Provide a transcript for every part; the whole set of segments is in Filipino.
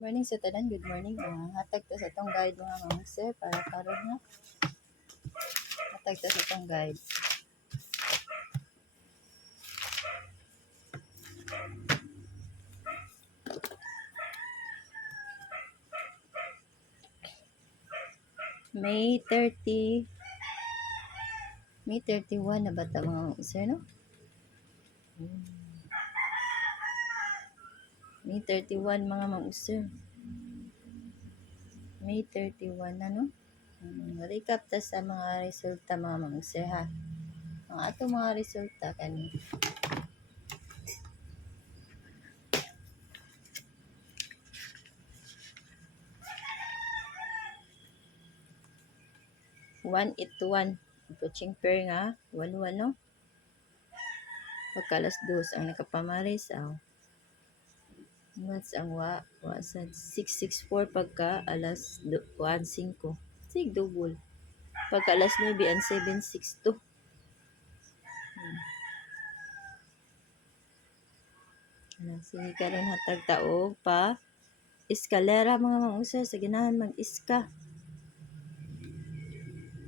Morning sa tanan, good morning. Hatag ta sa tong guide mga mamsir para karon na. Hatag ta sa tong guide. May 30 May 31 na bata mga mamsir, no? May 31 mga mamsir. May 31 na, no? Recap ta sa mga resulta mga mamsir, ha? Ang ato mga resulta kani. One it to one. Coaching pair nga. 1-1, no? Pagka alas 2 ang nakapamaris. What's ang sa 664 pagka alas 1:05. Sig double. Pagka alas 9 ang 762. Sige karon hatag taog pa eskalera mga mangusay sa ganahan mag-iska.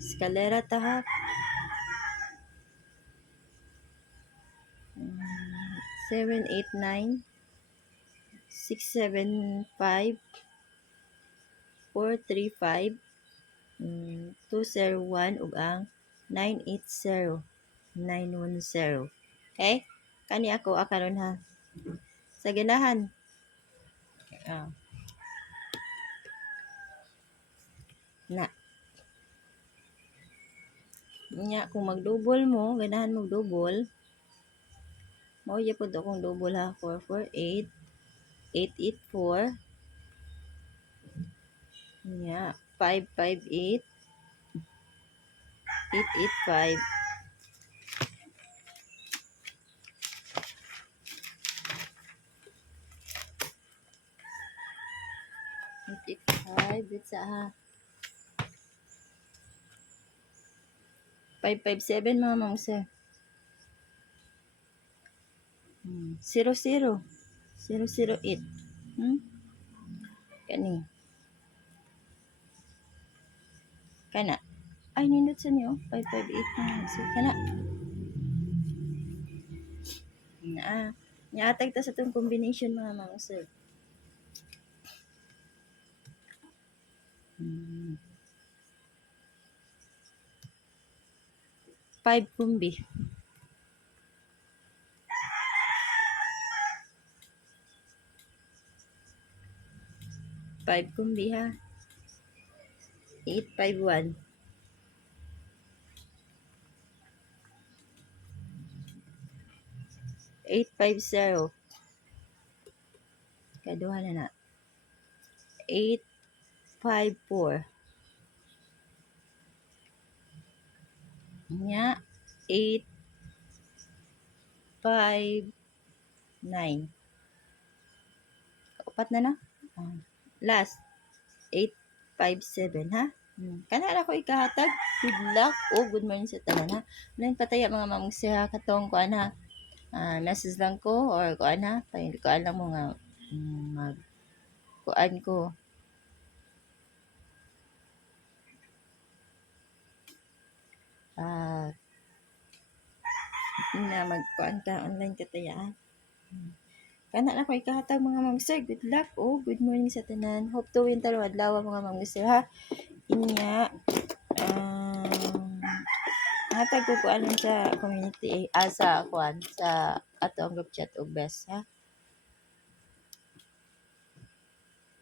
Eskalera ta ha. 789 675 435 201 ug ang 980 910. Okay? Kani ako akaron ha. Sa ganahan. Na. Nya kung mag-double mo, ganahan mag-double. Mao ya pud akong double ha. 448 884 nya 558 885 885 bitsa ha. 557 mga mamse. 00 008 kani kana ay nindot sa niyo 558 na so kana na nyatag ta sa tong combination mga mamse. 5 kumbi. 5 kumbi ha. 851 850 kaduha na 854 nya 859 upat na last 857 ha. Kana na ko ikahatag. Good luck o good morning sa tanan ha. Nan pataya mga mamangsi ha katong kuan ha. Message lang ko or kuan ha. Kuan lang mo nga mag kuan ko. Na magkuan ka online katayaan. Kana na ko ikahatag mga mamangsi. Good luck o good morning sa tanan. Hope to win taro adlaw mga mamangsi ha. Inya hatag ko kuan sa community sa kuan sa ato ang group chat og best ha.